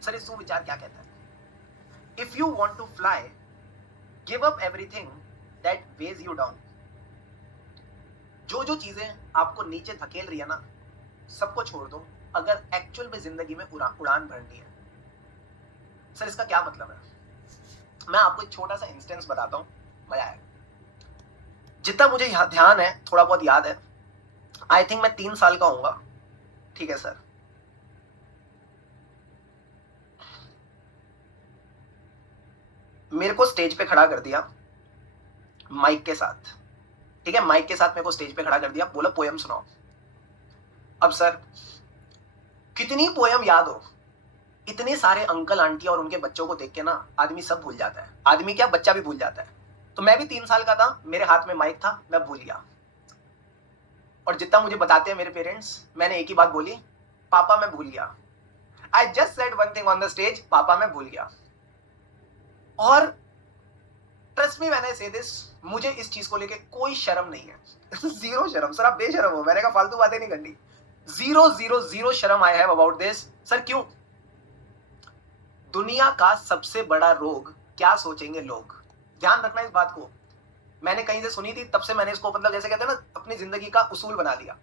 Sir ये सुविचार क्या कहता है? If you want to fly, give up everything that weighs you down. जो जो चीजें आपको नीचे धकेल रही है ना, सबको छोड़ दो अगर एक्चुअल में जिंदगी में उड़ान भरनी है। सर इसका क्या मतलब है? मैं आपको एक छोटा सा इंस्टेंस बताता हूं, मजा आएगा। जितना मुझे ध्यान है, थोड़ा बहुत याद है, आई थिंक मैं 3 साल का होऊंगा, ठीक है सर। मेरे को स्टेज पे खड़ा कर दिया माइक के साथ, ठीक है, माइक के साथ मेरे को स्टेज पे खड़ा कर दिया, बोला पोयम सुनाओ। अब सर कितनी पोयम याद हो, इतने सारे अंकल आंटी और उनके बच्चों को देख के ना आदमी सब भूल जाता है। आदमी क्या, बच्चा भी भूल जाता है। तो मैं भी 3 साल का था, मेरे हाथ में माइक था, मैं भूल गया। और जितना मुझे बताते हैं मेरे पेरेंट्स, मैंने एक ही बात बोली, पापा मैं भूल गया। I just said one thing on the stage, पापा मैं भूल गया। और ट्रस्ट मी व्हेन आई से दिस, मुझे इस चीज को लेके कोई शर्म नहीं है। जीरो शर्म। सर आप बेशर्म हो, मैंने कहा फालतू बातें नहीं करनी। जीरो जीरो जीरो शर्म I have about this. Sir क्यों? दुनिया का सबसे बड़ा रोग क्या सोचेंगे लोग, ध्यान रखना इस बात को। मैंने कहीं से सुनी थी, तब से मैंने इसको मतलब जैसे कहते हैं ना अपनी जिंदगी का उसूल बना लिया।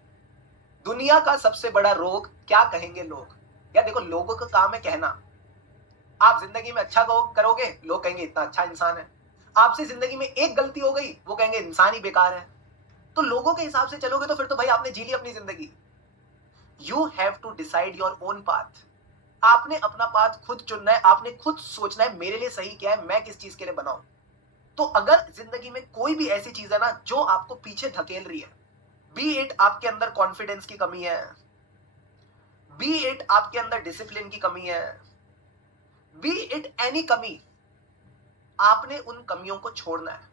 दुनिया का सबसे बड़ा रोग क्या कहेंगे लोग। यार देखो, लोगों का काम है कहना। आप जिंदगी में अच्छा करोगे, लोग कहेंगे इतना अच्छा इंसान है। आपसे जिंदगी में एक गलती हो गई, वो कहेंगे इंसान ही बेकार है। तो लोगों के हिसाब से चलोगे तो फिर तो भाई आपने जी ली अपनी जिंदगी। You have to decide your own path. आपने अपना पाथ खुद चुनना है, आपने खुद सोचना है मेरे लिए सही क्या है, मैं किस चीज के लिए बनाऊं। तो अगर जिंदगी में कोई भी ऐसी चीज है ना जो आपको पीछे धकेल रही है, बी इट आपके अंदर कॉन्फिडेंस की कमी है, बी इट आपके अंदर डिसिप्लिन की कमी है, बी इट एनी कमी, आपने उन कमियों को छोड़ना है।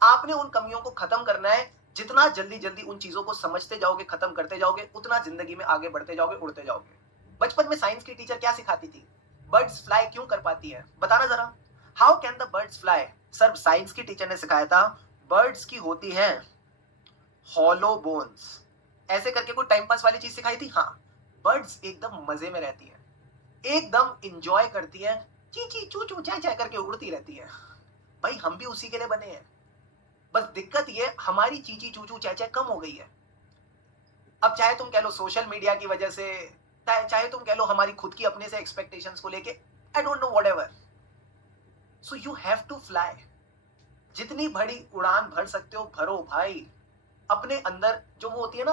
आपने उन कमियों को खत्म करना है। जितना जल्दी जल्दी उन चीजों को समझते जाओगे, खत्म करते जाओगे, उतना जिंदगी में आगे बढ़ते जाओगे, उड़ते जाओगे। बचपन में साइंस की टीचर क्या सिखाती थी? बर्ड्स फ्लाई क्यों कर पाती है, बताना जरा। How can the birds fly? Sir science की टीचर ने सिखाया था, बर्ड्स की होती है हॉलो बोन्स। ऐसे करके कोई टाइम पास वाली चीज सिखाई थी? हाँ। बर्ड्स एकदम मजे में रहती है, एकदम इंजॉय करती है, ची ची चू चू चाय चाय करके उड़ती रहती है। भाई हम भी उसी के लिए बने हैं। बस दिक्कत ये हमारी चीची चूचू चैचे कम हो गई है। अब चाहे तुम कह लो सोशल मीडिया की वजह से, चाहे तुम कह लो हमारी खुद की अपने से एक्सपेक्टेशंस को लेके, I don't know whatever. So you have to fly. जितनी बड़ी उड़ान भर सकते हो भरो भाई। अपने अंदर जो वो होती है ना,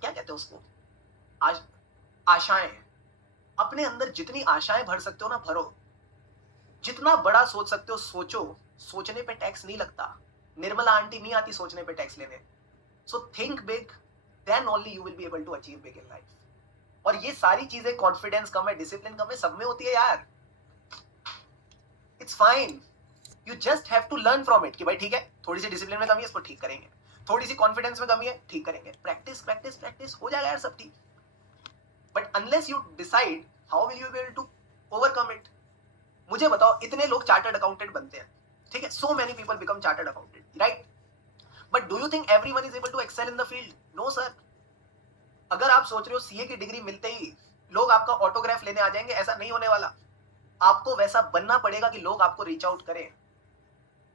क्या कहते हैं उसको, आज आशाएं। अपने अंदर जितनी आशाएं भर सकते हो ना भरो। जितना बड़ा सोच सकते हो सोचो। सोचने पे टैक्स नहीं लगता। निर्मला आंटी नहीं आती सोचने पे टैक्स लेने। So think big, then only you will be able to achieve big in life. और ये सारी चीजें, कॉन्फिडेंस कम है, डिसिप्लिन कम है, सब में होती है यार। It's fine. You just have to learn from it कि भाई ठीक है, थोड़ी सी डिसिप्लिन में कमी है, इसको ठीक करेंगे। थोड़ी सी कॉन्फिडेंस में कमी है, ठीक करेंगे। प्रैक्टिस प्रैक्टिस प्रैक्टिस, हो जाएगा यार सब ठीक। But unless you decide, how will you be able to overcome it? मुझे बताओ, इतने लोग चार्टर्ड अकाउंटेंट बनते हैं, ठीक है, so many people become chartered accountant, right? But do you think everyone is able to excel in the field? No sir. अगर आप सोच रहे हो सीए की डिग्री मिलते ही लोग आपका ऑटोग्राफ लेने आ जाएंगे, ऐसा नहीं होने वाला। आपको वैसा बनना पड़ेगा कि लोग आपको रीच आउट करें।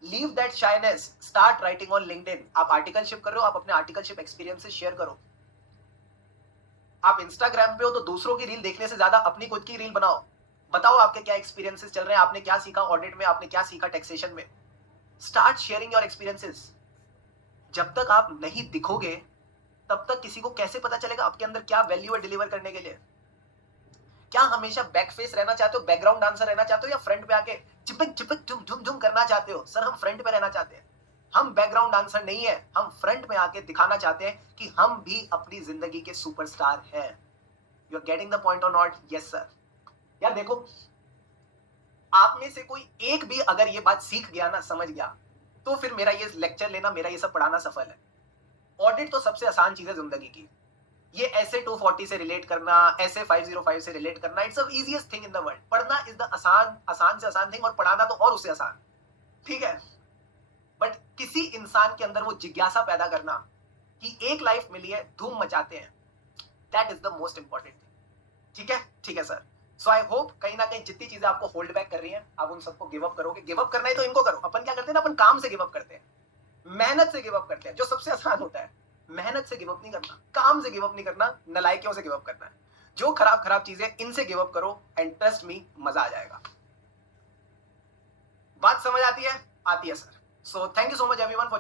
Leave that shyness, start writing on LinkedIn. आप आर्टिकलशिप कर रहे हो, आप अपने आर्टिकलशिप एक्सपीरियंसेस शेयर करो। आप इंस्टाग्राम पे हो तो दूसरों की रील देखने से ज्यादा अपनी खुद की रील बनाओ। बताओ आपके क्या एक्सपीरियंसेस चल रहे हैं, आपने क्या सीखा ऑडिट में, आपने क्या सीखा टैक्सेशन में। Start sharing your experiences. जब तक आप नहीं दिखोगे तब तक किसी को कैसे पता चलेगा आपके अंदर क्या वैल्यू है डिलीवर करने के लिए। क्या हमेशा बैक फेस रहना चाहते हो, बैकग्राउंड डांसर रहना चाहते हो, या फ्रंट पे आके चिपक चिपक झुम झुम झुम करना चाहते हो? सर हम फ्रंट पे रहना चाहते हैं। हम बैकग्राउंड डांसर नहीं है, हम फ्रंट में आके दिखाना चाहते हैं कि हम भी अपनी जिंदगी के सुपरस्टार हैं। You are getting the point और नॉट? Yes sir. यार देखो, आप में से कोई एक भी अगर ये बात सीख गया ना, समझ गया, तो फिर मेरा ये लेक्चर लेना, मेरा ये सब पढ़ाना सफल है। ऑडिट तो सबसे आसान चीज है जिंदगी की। ये ऐसे 240 से रिलेट करना, ऐसे 505 से रिलेट करना, it's the easiest thing in the world. पढ़ना इज द आसान से आसान थिंग, और पढ़ाना तो और उससे आसान, ठीक है। बट किसी इंसान के अंदर वो जिज्ञासा पैदा करना कि एक लाइफ मिली है, धूम मचाते हैं, that is the most important thing. ठीक है, ठीक है सर। सो आई होप कहीं ना कहीं जितनी चीजें आपको होल्ड बैक कर रही हैं आप उन सबको गिव अप करोगे। गिव अप करना है तो इनको करो। अपन क्या करते हैं ना, अपन काम से गिव अप करते हैं, मेहनत से गिव अप करते हैं, जो सबसे आसान होता है। मेहनत से गिव अप नहीं करना, काम से गिव अप नहीं करना, नलायकियों से गिव अप करना है। जो खराब खराब चीजें, इनसे गिव अप करो एंड ट्रस्ट मी, मजा आ जाएगा। बात समझ आती है? आती है sir. So thank you so much everyone for